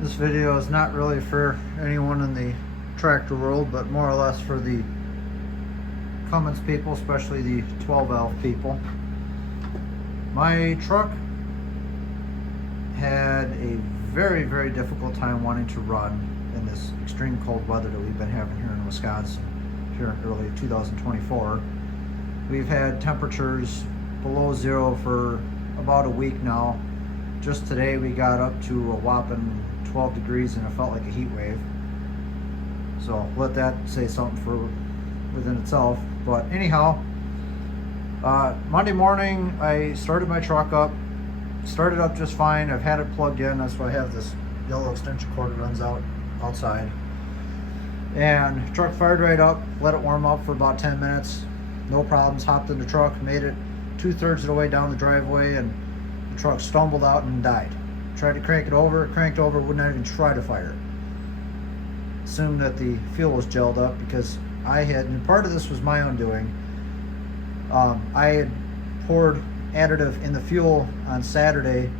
This video is not really for anyone in the tractor world, but more or less for the Cummins people, especially the 12 valve people. My truck had a very difficult time wanting to run in this extreme cold weather that we've been having here in Wisconsin here in early 2024. We've had temperatures below zero for about a week now. Just today we got up to a whopping 12 degrees and it felt like a heat wave. So let that say something for within itself. But anyhow, Monday morning I started my truck up. Started up just fine. I've had it plugged in. That's why I have this yellow extension cord that runs outside. And truck fired right up, let it warm up for about 10 minutes. No problems, hopped in the truck, made it 2/3 of the way down the driveway, and the truck stumbled out and died. Tried to cranked over, would not even try to fire. Assumed that the fuel was gelled up because I had, and part of this was my own doing, I had poured additive in the fuel on Saturday,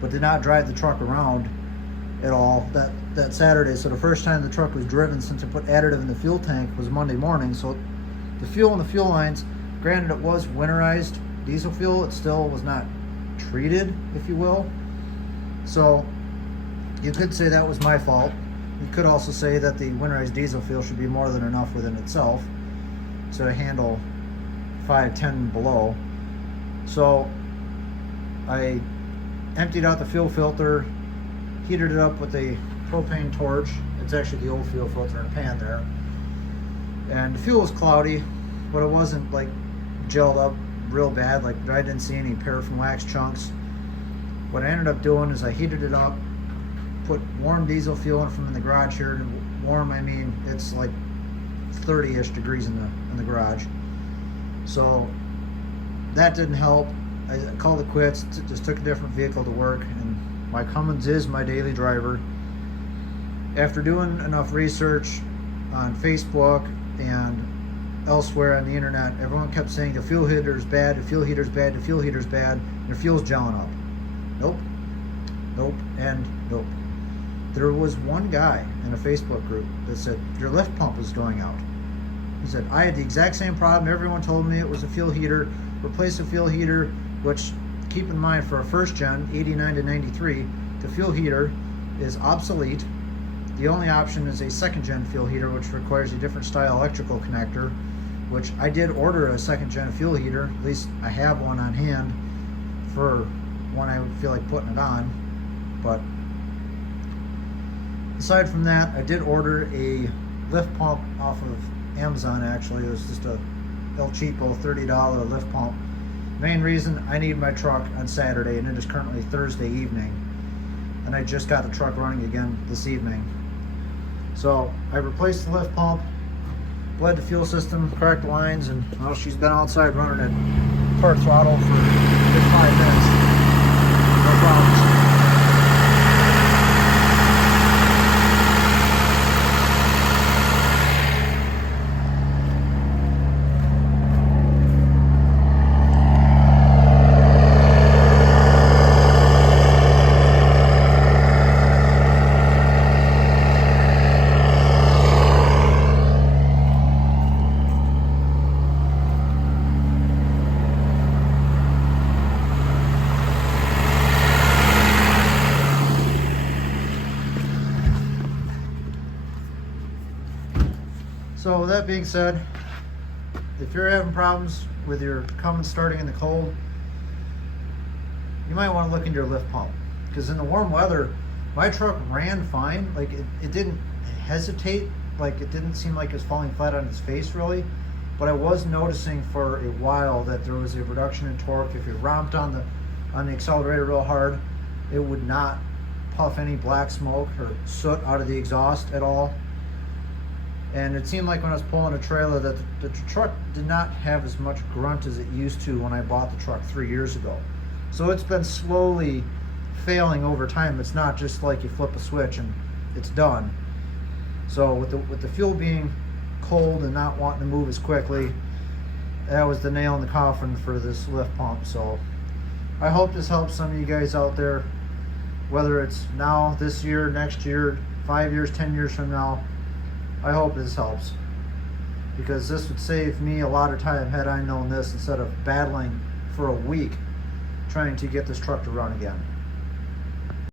but did not drive the truck around at all that Saturday. So the first time the truck was driven since I put additive in the fuel tank was Monday morning. So the fuel in the fuel lines, granted it was winterized diesel fuel, it still was not treated, if you will. So you could say that was my fault. You could also say that the winterized diesel fuel should be more than enough within itself to handle 5, 10 below. So I emptied out the fuel filter, heated it up with a propane torch. It's actually the old fuel filter in a pan there. And the fuel was cloudy, but it wasn't like gelled up real bad. Like I didn't see any paraffin wax chunks. What I ended up doing is I heated it up, put warm diesel fuel in from the garage here. And warm, I mean it's like 30-ish degrees in the garage. So that didn't help. I called it quits, just took a different vehicle to work, and my Cummins is my daily driver. After doing enough research on Facebook and elsewhere on the internet, everyone kept saying the fuel heater's bad, the fuel heater's bad, the fuel heater's bad, and the fuel's gelling up. Nope, and nope. There was one guy in a Facebook group that said, your lift pump is going out. He said, I had the exact same problem. Everyone told me it was a fuel heater. Replace the fuel heater, which, keep in mind, for a first gen, 89 to 93, the fuel heater is obsolete. The only option is a second gen fuel heater, which requires a different style electrical connector, which I did order a second gen fuel heater. At least I have one on hand for when I would feel like putting it on. But aside from that, I did order a lift pump off of Amazon. Actually, it was just a El Cheapo $30 lift pump. Main reason, I need my truck on Saturday, and it is currently Thursday evening, and I just got the truck running again this evening. So I replaced the lift pump, bled the fuel system, cracked lines, and well, she's been outside running at part throttle for a good 5 minutes. No problems. So with that being said, if you're having problems with your Cummins starting in the cold, you might want to look into your lift pump. Because in the warm weather, my truck ran fine. Like it didn't hesitate. Like it didn't seem like it was falling flat on its face really. But I was noticing for a while that there was a reduction in torque. If you romped on the accelerator real hard, it would not puff any black smoke or soot out of the exhaust at all. And it seemed like when I was pulling a trailer that the truck did not have as much grunt as it used to when I bought the truck 3 years ago. So it's been slowly failing over time. It's not just like you flip a switch and it's done. So with the fuel being cold and not wanting to move as quickly, that was the nail in the coffin for this lift pump. So I hope this helps some of you guys out there. whether it's now, this year, next year, 5 years, 10 years from now, I hope this helps, because this would save me a lot of time had I known this, instead of battling for a week trying to get this truck to run again.